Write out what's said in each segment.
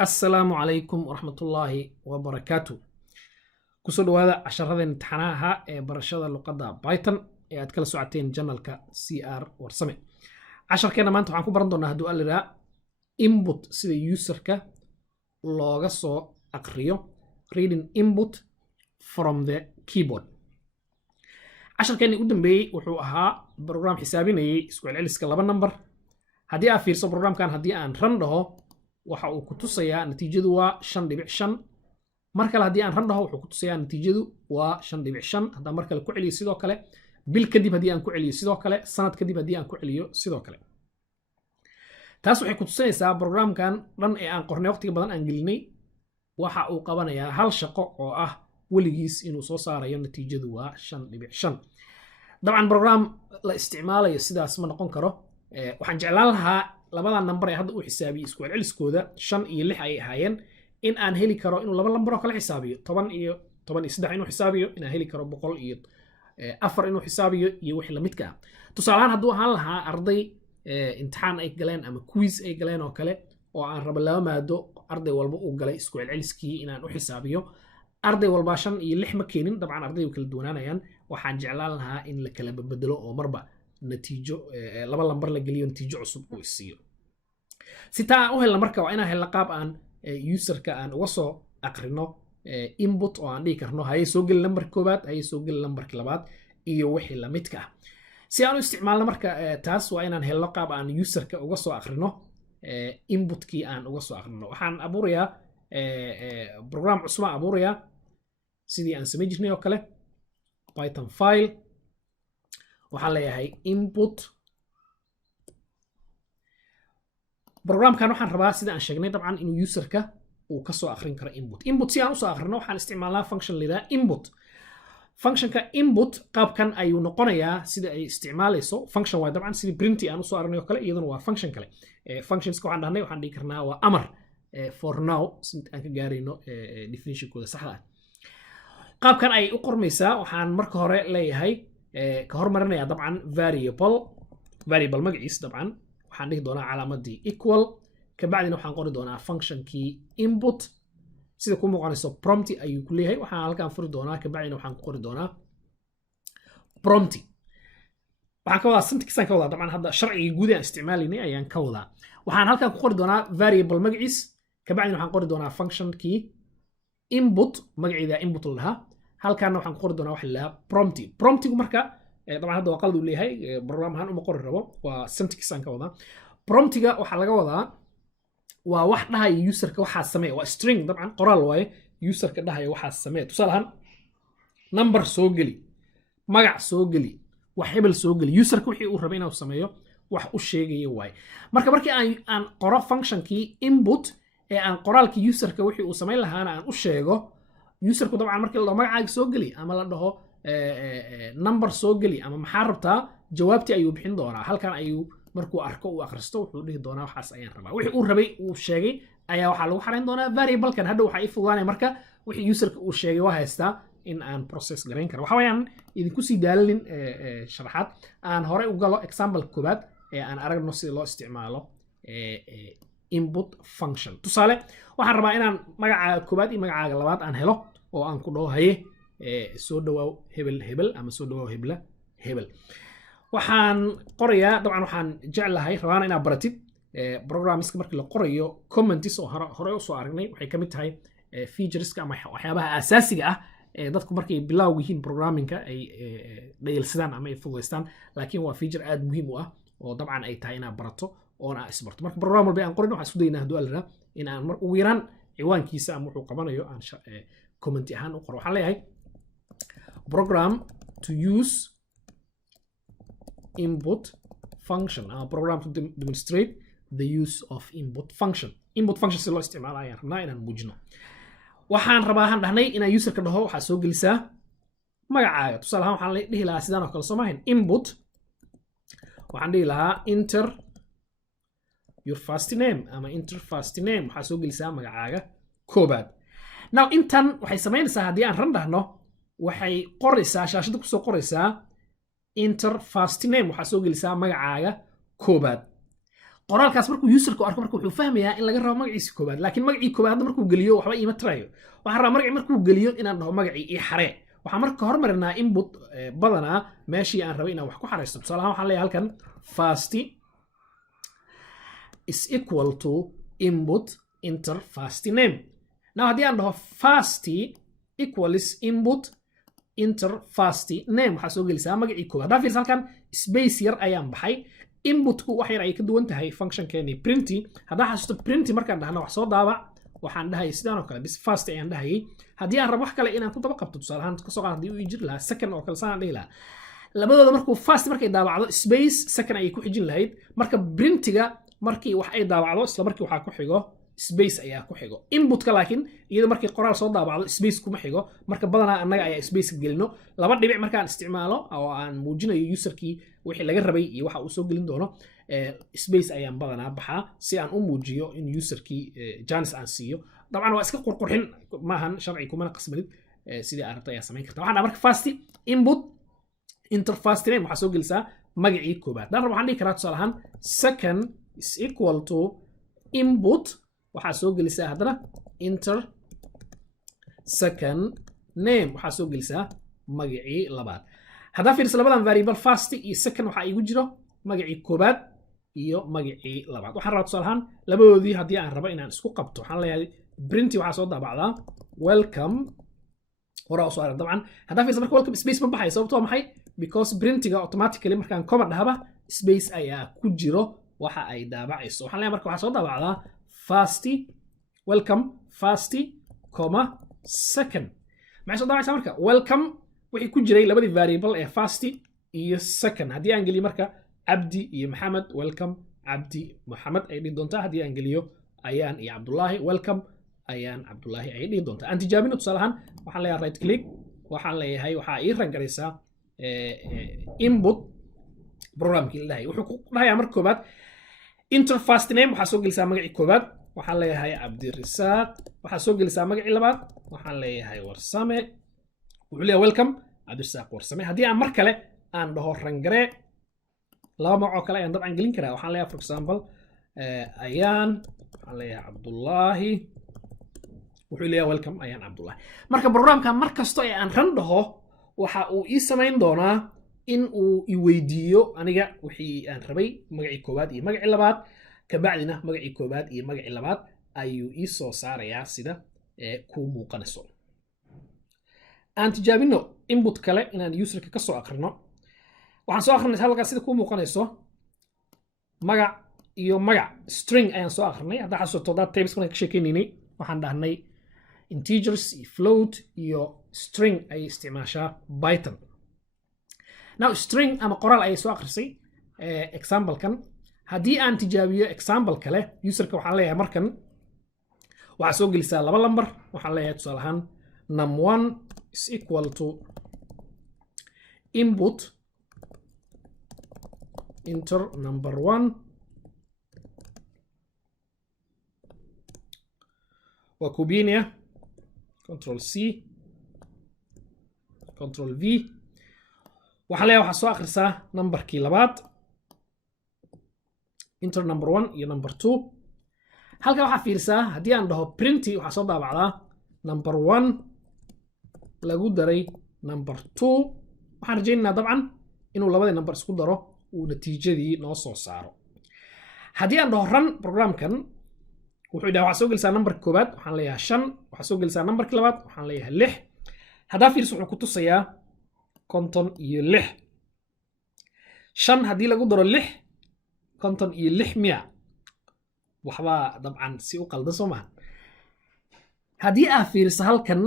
السلام عليكم ورحمة الله وبركاته. كسو دوادا عشرة امتحاناها برشادة لقادة بايثون اتكلا ساعتين جنالك CR ورسمي. عشر كينا ما انتو عنكو برندونا هدو قال لها input سيدي يوسركا لوغا سو اقريو reading input from the keyboard. عشر كينا قدام بي وحو اها بروجرام حسابين اي اسكو العلسك لابا نمبر هدي افيرسو بروجرام كان هدي ان رندهو waxa uu ku tusayaa natiijadu waa 5.5 mar kale hadii aan randaho wuxuu ku tusayaa natiijadu waa 5.5 hadaa mar kale ku celiyo sidoo kale bil kadib hadii aan ku celiyo sidoo kale sanad kadib hadii aan ku celiyo sidoo kale taas waxay ku tusaysaa programkan dhan ee aan qornay waqtiga badan aan gelinay waxa uu qabanayaa hal shaqo oo ah waligiis inuu soo saarayo natiijadu waa 5.5 dabcan program la isticmaalayo sidaas ma noqon karo waxaan jeclaan lahaa labada number ee hadda uu xisaabiyo isku celceliskooda 5 iyo 6 ay ahaayeen in aan heli karo inuu laba number oo kala xisaabiyo 10 iyo 13 inuu xisaabiyo in aan heli karo 100 iyo 4 inuu xisaabiyo iyo wixii la midka ah tusaalahan hadduu ahaan lahaa arday imtixaan ay galeen ama quiz ay galeen oo kale oo aan rabo laba maado arday walba uu galay isku celceliskii in aan u xisaabiyo arday walba 5 iyo 6 ma keenin dabcan arday kala duwanaanayaan waxaan jeclaan lahaa in la kala bedelo oo marba natiijo laba lambar la geliyo natiijo cusub uu isiyo sitaa u helna marka waa inaan helna qaab aan userka aan uga soo aqrino input oo aan dhigi karno haye soo gal lambar koobaad haye soo gal lambarka labaad iyo wixii la midka ah si aan u isticmaalno marka taas waa inaan helno qaab aan userka uga soo aqrino inputkii aan uga soo aqrino waxaan abuurayaa program cusub aan abuurayaa sidii aan samayn jirnay oo kale python file waxaan leeyahay input programkan waxaan rabaa sida aan sheegnay dabcan inuu userka uu ka soo akhrin karo input si aan u soo akhrino waxaan isticmaalnaa function leeyahay input functionka input qaabkan ayuu noqonayaa sida ay isticmaalayso function waa dabcan sidii printy aan u soo aragnayo kale iyaduna waa function kale functionska waxaan dhahnay waxaan dhigi karnaa waa amar for now sinta aan ka gaarayno definitionkooda saxda ah qaabkan ay u qormaysaa waxaan marka hore leeyahay ka hormarinaya dabcan variable magaciis dabcan waxaan dhigi doonaa calaamadii equal ka bacdina waxaan qori doonaa functionkii input sida ku muuqanayso prompt ayuu ku leeyahay waxaan halkaan furi doonaa ka bacdina waxaan ku qori doonaa prompt waxaan ka wadaa syntaxan ka wadaa dabcan hadda sharciga guud ee isticmaalinay ayaan ka wadaa waxaan halkaan ku qori doonaa variable magaciis ka bacdina waxaan qori doonaa functionkii input magaceeda input la dhahaa halkaana waxaan ku qori doonaa waxa la dhahaa promptigu marka dabcan hadda waa qalad uu leeyahay program ahaan uma qori rabo waa syntaxan ka wadaa promptiga waxaa laga wadaa waa wax dhahaya userka waxaa samee waa string dabcan qoraal waaye userka dhahaya waxaa samee tusaale ahaan number soo geli magac soo geli wax hebel soo geli userka wixii uu rabay inuu sameeyo wax u sheegayo waaye marka markii aan qoro functionkii input ee aan qoraalkii userka wixii uu sameyn lahaana aan u sheego userku dabcan markii la dhaho magacaaga soo geli ama la dhaho number soo geli ama maxaa rabtaa jawaabtii ayuu bixin doonaa halkan ayuu markuu arko uu akhristo wuxuu dhihi doonaa waxaas ayaan rabaa wixii uu rabay uu sheegay ayaa waxaa lagu xarayn doonaa variablekan hadda waxaa ii fududaanaya marka wixii userka uu sheegay waa haystaa in aan process garayn karo waxa weeyaan idinku sii daalinin sharaxaad aan horey u galo example koobaad ee aan aragno sida loo isticmaalo input function tusaale waxaan rabaa inaan magacaaga koobaad iyo magacaaga labaad aan helo oo aan ku dhaho haye soo dhawaaw hebel ama soo dhawaaw hebel waxaan qorayaa dabcan waxaan jeclahay rabaana inaad baratid programmiska markii la qorayo comments oo hore u soo aragnay waxay ka mid tahay featureska ama waxyaabaha asaasiga ah ee dadku markay bilowga yihiin programmingka ay dhayalsadaan ama ay fududaystaan laakiin waa feature aad muhiim u ah oo dabcan ay tahay inaad barato oona aad isbarto marka program walba aan qorin waxaan isku daynaa hadduu alraa in aan ugu yaraan ciwaankiisa ama wuxuu qabanayo aan comment ahaan u qoro waxaan leeyahay program to use input function program to demonstrate the use of input function si loo isticmaalo ayaan rabnaa inaan muujino waxaan rabaa han dhahnay inaan userka dhaho waxaa soo gelisaa magacaaga tusaale ahaan waxaan dhihi lahaa sidaan oo kale soo maahayn input waxaan dhihi lahaa enter your first name ama enter first name waxaa soo gelisaa magacaaga koobaad now intan waxay samaynaysaa haddii aan ran dhahno waxay qoraysaa shaashada kusoo qoraysaa enter first name waxaa soo gelisaa magacaaga koobaad qoraalkaas markuu userku arko marka wuxuu fahmayaa in laga rabo magaciisa koobaad laakiin magacii koobaad hadda markuu geliyo waxba iima tirayo waxaan rabaa magacii markuu geliyo inaan dhaho magacii ii xaree waxaan marka hormarinaa input badanaa meeshii aan rabay inaan wax ku xareysto tusaale ahaan waxaan leeyahay halkan first is equal to input enter first name now haddii aan dhaho first equals input enter first name waxaa soo gelisaa magacii koobaad haddaa fiirsa halkan space yar ayaan baxay inputku wax yar ay ka duwan tahay functionkeeni printy haddaa xasuusto printy markaan dhahna wax soo daabac waxaan dhahayay sidaan oo kale bis first ayaan dhahayay haddii aan rabo wax kale inaan ku daba qabto tusaale ahaan kasoo qaad haddii uu ii jiri lahaa second oo kale saan dhihi lahaa labadooda markuu first markay daabacdo space second ayay ku xijin lahayd marka printiga markii wax ay daabacdo isla markii waxaa ku xigo space ayaa ku xigo inputka laakiin iyada markii qoraal soo daabacdo space kuma xigo marka badanaa annaga ayaa space gelino laba dhibic markaan isticmaalo oo aan muujinayo userkii wixii laga rabay iyo waxa uu soo gelin doono space ayaan badanaa baxaa si aan u muujiyo in userkii chance aan siiyo dabcan waa iska qurqurxin maahan sharci kumana qasbanid sidii aad rabto ayaa samayn karta waxaan marka first input enter first name waxaa soo gelisaa magacii koobaad dan waxaan dhihi karaa tusaale ahaan second is equal to input waxaa soo gelisaa haddana enter second name waxaa soo gelisaa magacii labaad haddaa fiirsa labadan variable first iyo second waxaa igu jiro magacii koobaad iyo magacii labaad waxaan rabaa tusaale ahaan labadoodii haddii aan rabo inaan isku qabto waxaan leeyahay printy waxaa soo daabacdaa welcome horaa usoo arag dabcan haddaa fiirsa marka welcome space ma baxay sababto waa maxay because printiga automatically markaan comma dhahaba space ayaa ku jiro waxa ay daabacayso waxaan leeyahay marka waxaa soo daabacdaa first welcome first comma second maxay soo daabacaysaa marka welcome wixii ku jiray labadii variable ee first iyo second haddii aan geliyo marka cabdi iyo maxamed welcome cabdi maxamed ay dhihi doontaa haddii aan geliyo ayaan iyo cabdullaahi welcome ayaan cabdullaahi ay dhihi doontaa aan tijaabino tusaale ahaan waxaan leeyahay right click waxaan leeyahay waxaa ii rangaraysaa input programkii la dhahay wuxuu ku dhahayaa marka koobaad enter first name waxaa soo gelisaa magacii koobaad waxaan leeyahay cabdirasaaq waxaa soo gelisaa magacii labaad waxaan leeyahay warsame wuxuu leeyahay welcome cabdirasaaq warsame haddii aan mar kale aan dhaho rangaree laba magac oo kale ayaan dabcan gelin karaa waxaan leeyahay for example ayaan waxaan leeyahay cabdullaahi wuxuu leeyahay welcome ayaan cabdullaahi marka programka mar kasto ee aan ran dhaho waxa uu ii samayn doonaa in uu i weydiiyo aniga wixii aan rabay magacii koobaad iyo magacii labaad kabacdina magacii koobaad iyo magacii labaad ayuu ii soo saarayaa sida ku muuqanayso aan tijaabino input kale inaan userka ka soo akhrino waxaan soo akhrinay halkaas sida ku muuqanayso magac iyo magac string ayaan soo akhrinay hadda xasuusto dad tables markaan ka sheekeynaynay waxaan dhahnay integers iyo float iyo string ay isticmaashaa python now string ama qoraal ayay soo akhrisay example-kan haddii aan tijaabiyo example kale userka waxaan leeyahay markan waxaa soo gelisaa laba lambar waxaan leeyahay tusaale ahaan num1 is equal to input enter number 1 waa kubiinaya control c control v waxaa leeyahay waxaa soo akhrisaa numberkii labaad enter number 1 iyo number 2 halka waxaa fiirsaa haddii aan dhaho printy waxaa soo daabacdaa number 1 lagu daray number 2 waxaan rajaynaynaa dabcan inuu labadii number isku daro uu natiijadii noo soo saaro haddii aan dhaho run programkan wuxuu yidhaha waxaa soo gelisaa numberka koobaad waxaan leeyahay 5 waxaa soo gelisaa numberka labaad waxaan leeyahay 6 haddaa fiirso wuxuu ku tusayaa 56 5 haddii lagu daro 6 56 miya waxbaa dabcan si u qaldan soo maaha haddii aad fiiriso halkan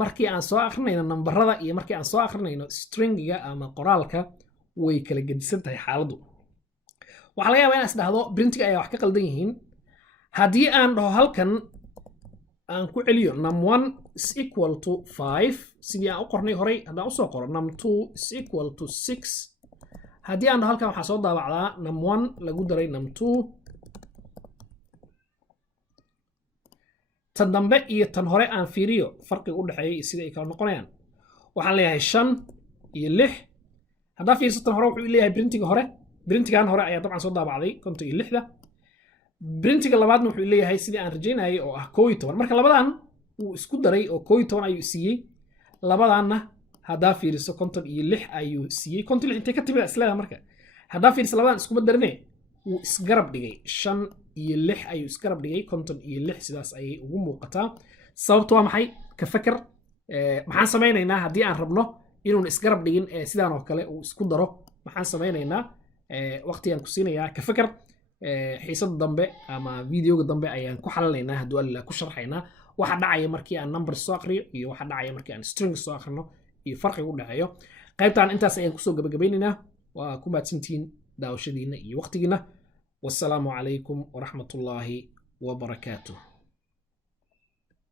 markii aan soo akhrinayno nambarada iyo markii aan soo akhrinayno stringiga ama qoraalka way kala gedisan tahay xaaladdu waxaa laga yaabaa in aan isdhahdo printiga ayaa wax ka qaldan yihiin haddii aan dhaho halkan aan ku celiyo num1 is equal to 5 sidii aan u qornay horay haddaan usoo qoro num2 is equal to 6 haddii aan dhaho halkan waxaa soo daabacdaa num1 lagu daray num2 tan dambe iyo tan hore aan fiiriyo farqiga u dhexeeya iyo sida ay kala noqonayaan waxaan leeyahay 5 iyo 6 haddaa fiirsatan hore wuxuu leeyahay printiga hore printigan hore ayaa dabcan soo daabacday 56 printiga labaadna wuxuu leeyahay sidii aan rajaynayay oo ah 11 marka labadan uu isku daray oo 11 ayuu siiyey labadaanna haddaa fiiriso 56 ayuu siiyey 56 intee ka timid isleedahay marka haddaa fiiriso labadan iskuma darine wuu isgarab dhigay 5 iyo 6 ayuu isgarab dhigay 56 sidaas ayay ugu muuqataa sababtu waa maxay ka fakar maxaan samaynaynaa haddii aan rabno inuun isgarab dhigin sidaan oo kale uu isku daro maxaan samaynaynaa waqtigaan ku siinayaa ka fakar xiisada dambe ama videoga dambe ayaan ku xalinaynaa hadduu alla ku sharxaynaa waxa dhacaya markii aan number soo aqriyo iyo waxa dhacaya markii aan string soo aqrino iyo farqiga u dhaxeeyo qaybtaan intaas ayaan kusoo gabagabaynaynaa waa ku mahadsantihiin daawashadiina iyo waqtigiina wassalaamu calaykum waraxmatullaahi wabarakaatuh